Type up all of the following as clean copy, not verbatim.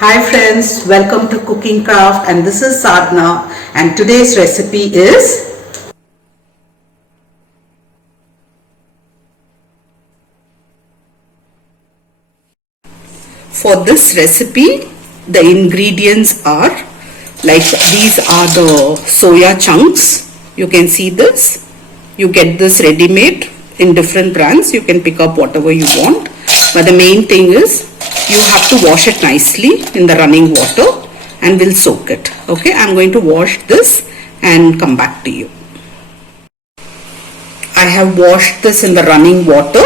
Hi friends, welcome to Cooking Craft, and this is Sadhana, and today's recipe is for this recipe the ingredients are like these are the soya chunks. You can see this. You get this ready made in different brands. You can pick up whatever you want, but the main thing is you have to wash it nicely in the running water and we'll soak it. Okay, I'm going to wash this and come back to you. I have washed this in the running water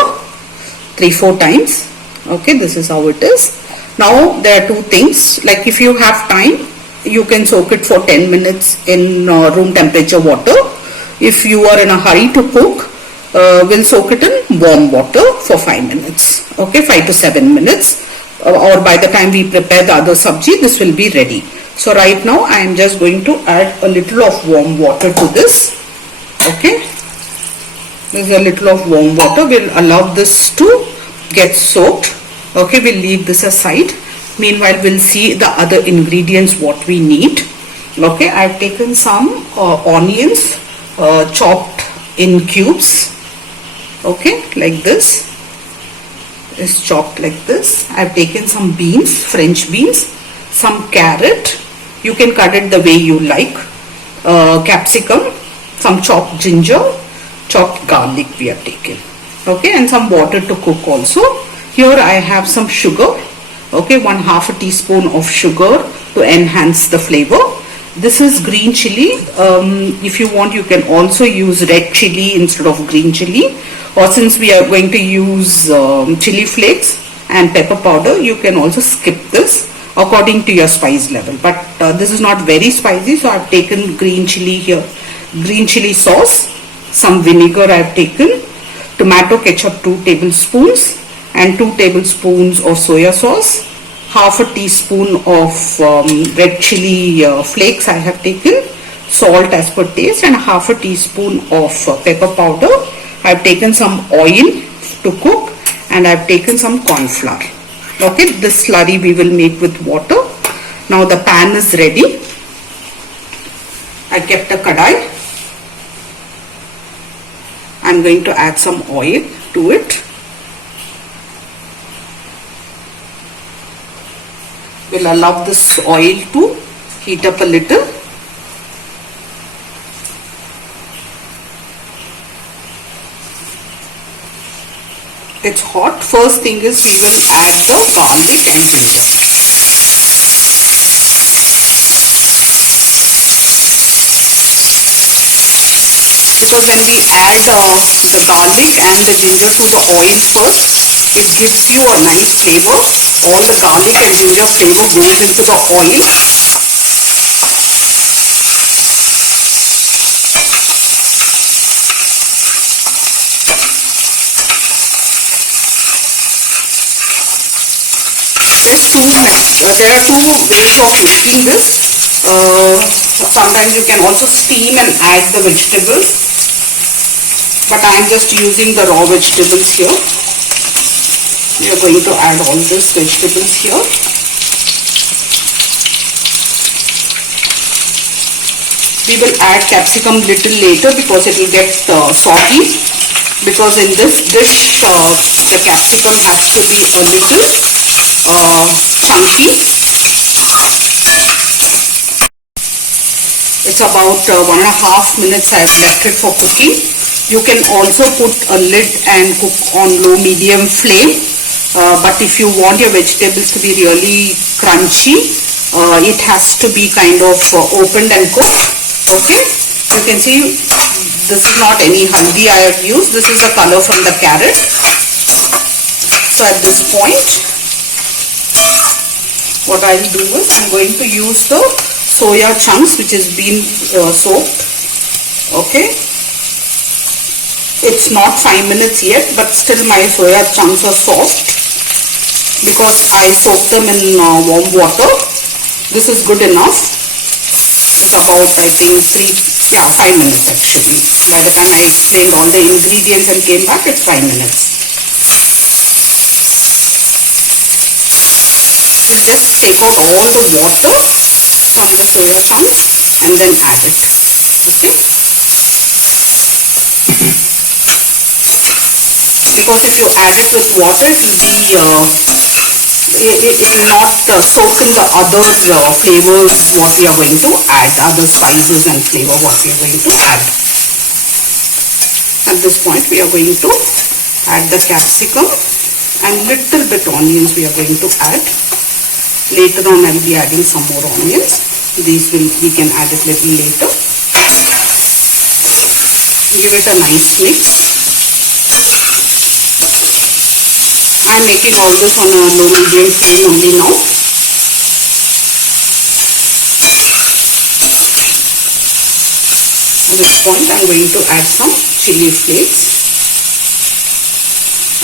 3-4 times. Okay, this is how it is. Now there are two things, like if you have time you can soak it for 10 minutes in room temperature water. If you are in a hurry to cook, we'll soak it in warm water for 5 minutes. Okay, 5 to 7 minutes. Or by the time we prepare the other sabji, this will be ready. So right now I am just going to add a little of warm water to this. Okay, there's a little of warm water. We'll allow this to get soaked. Okay, we'll leave this aside. Meanwhile, we'll see the other ingredients what we need. Okay, I've taken some onions chopped in cubes. Okay, like this. Is chopped like this. I've taken some beans, French beans, some carrot, you can cut it the way you like, capsicum, some chopped ginger, chopped garlic we have taken. Okay, and some water to cook also. Here I have some sugar. Okay, 1/2 teaspoon of sugar to enhance the flavor. This is green chili. If you want, you can also use red chili instead of green chili. Or since we are going to use chili flakes and pepper powder, you can also skip this according to your spice level. But this is not very spicy, so I have taken green chili here. Green chili sauce, some vinegar I have taken, tomato ketchup 2 tablespoons and 2 tablespoons of soya sauce, 1/2 teaspoon of red chili flakes I have taken, salt as per taste, and 1/2 teaspoon of pepper powder. I have taken some oil to cook and I have taken some corn flour. Okay, this slurry we will make with water. Now the pan is ready. I kept a kadai. I am going to add some oil to it. We'll allow this oil to heat up a little. It's hot. First thing is we will add the garlic and ginger. Because when we add the garlic and the ginger to the oil first, it gives you a nice flavor. All the garlic and ginger flavor goes into the oil. There are two ways of making this. Sometimes you can also steam and add the vegetables, but I am just using the raw vegetables here. We are going to add all these vegetables here. We will add capsicum little later because it will get soggy, because in this dish the capsicum has to be a little chunky. It's about 1.5 minutes I have left it for cooking. You can also put a lid and cook on low medium flame, but if you want your vegetables to be really crunchy, it has to be kind of opened and cooked. Okay, you can see this is not any haldi I have used. This is the color from the carrot. So at this point, what I will do is I am going to use the soya chunks which has been soaked. Okay, it's not 5 minutes yet, but still my soya chunks are soft because I soaked them in warm water. This is good enough. It's about, I think, 5 minutes actually. By the time I explained all the ingredients and came back, it's 5 minutes. We'll just take out all the water from the soya chunks and then add it. Okay. Because if you add it with water, it will not soak in the other flavors what we are going to add, other spices and flavor what we are going to add. At this point we are going to add the capsicum and little bit onions we are going to add. Later on I'll be adding some more onions. These we can add it little later. Give it a nice mix. I'm making all this on a low medium flame only now. At this point I'm going to add some chili flakes.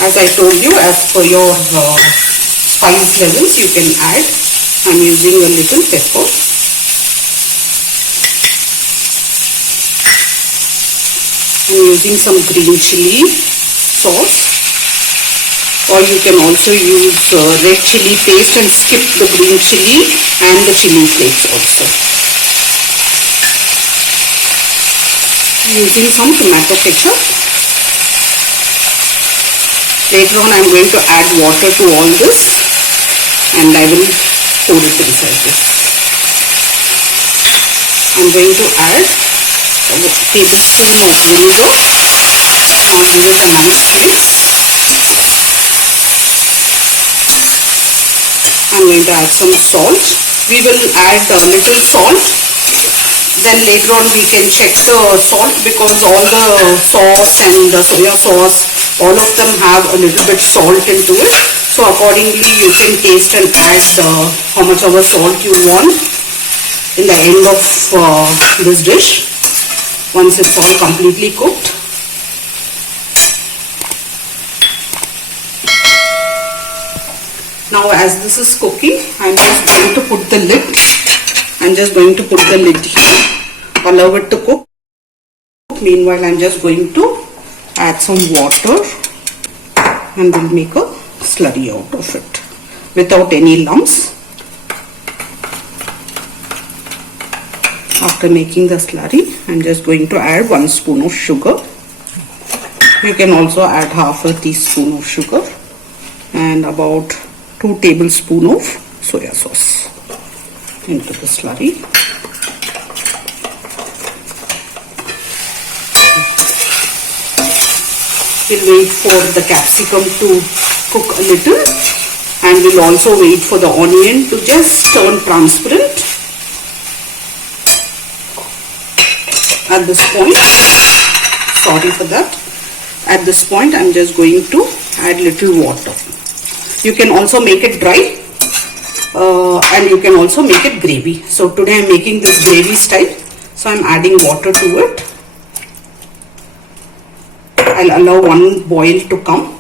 As I told you, as per your spice levels you can add. I'm using a little pepper. I'm using some green chili sauce. Or you can also use red chili paste and skip the green chili and the chili flakes also. I'm using some tomato ketchup. Later on I am going to add water to all this and I will pour it inside this. I am going to add a tablespoon of vinegar. Now give it a nice mix. I'm going to add some salt. We will add a little salt. Then later on we can check the salt because all the sauce and the soya sauce, all of them have a little bit salt into it. So accordingly you can taste and add how much of a salt you want in the end of this dish once it's all completely cooked. Now as this is cooking, I'm just going to put the lid. I'm just going to put the lid here. Allow it to cook. Meanwhile, I'm just going to add some water and we'll make a slurry out of it without any lumps. After making the slurry, I'm just going to add 1 spoon of sugar. You can also add half a teaspoon of sugar and about 2 tablespoons of soya sauce into the slurry. We'll wait for the capsicum to cook a little and we'll also wait for the onion to just turn transparent. At this point, sorry for that, at this point I'm just going to add little water. You can also make it dry and you can also make it gravy. So today I'm making this gravy style. So I'm adding water to it. I'll allow one boil to come.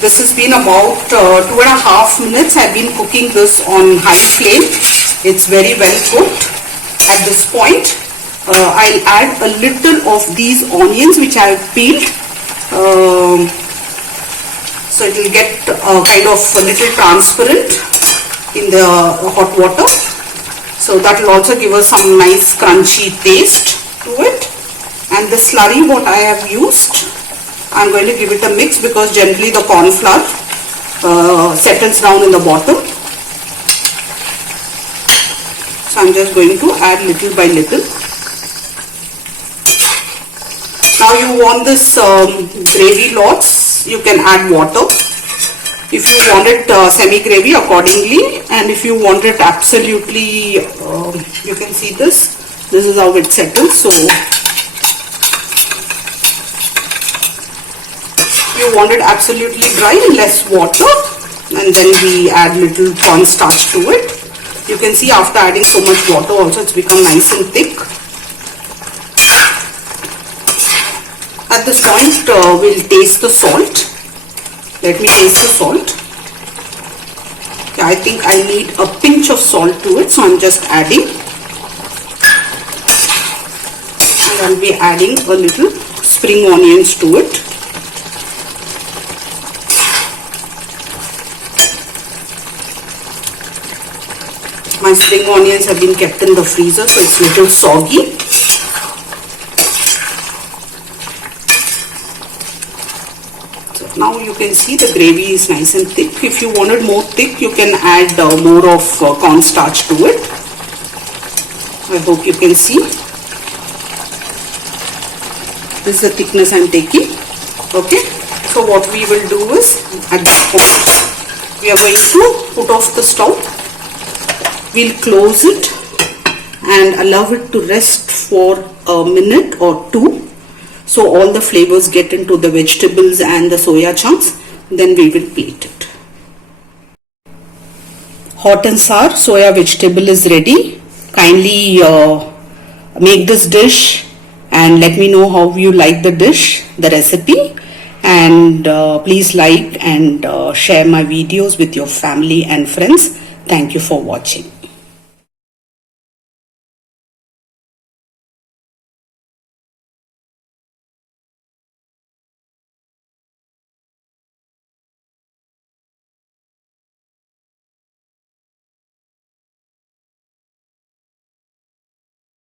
This has been about 2.5 minutes. I've been cooking this on high flame. It's very well cooked. At this point, I'll add a little of these onions which I have peeled. So it will get kind of a little transparent in the hot water. So that will also give us some nice crunchy taste to it. And the slurry what I have used, I'm going to give it a mix because generally the corn flour settles down in the bottom. So I'm just going to add little by little. Now you want this gravy lots, you can add water. If you want it semi-gravy accordingly, and if you want it absolutely, you can see this is how it settles. So you want it absolutely dry, less water, and then we add little cornstarch to it. You can see after adding so much water also it's become nice and thick. At this point we'll taste the salt. Let me taste the salt. Yeah, I think I need a pinch of salt to it, so I'm just adding. And I'll be adding a little spring onions to it. My spring onions have been kept in the freezer, so it's little soggy. So now you can see the gravy is nice and thick. If you wanted more thick, you can add more of cornstarch to it. I hope you can see. This is the thickness I'm taking. Okay. So what we will do is, at this point, we are going to put off the stove. We'll close it and allow it to rest for a minute or two, so all the flavors get into the vegetables and the soya chunks. Then we will plate it. Hot and sour soya vegetable is ready. Kindly make this dish and let me know how you like the dish, the recipe, and please like and share my videos with your family and friends. Thank you for watching.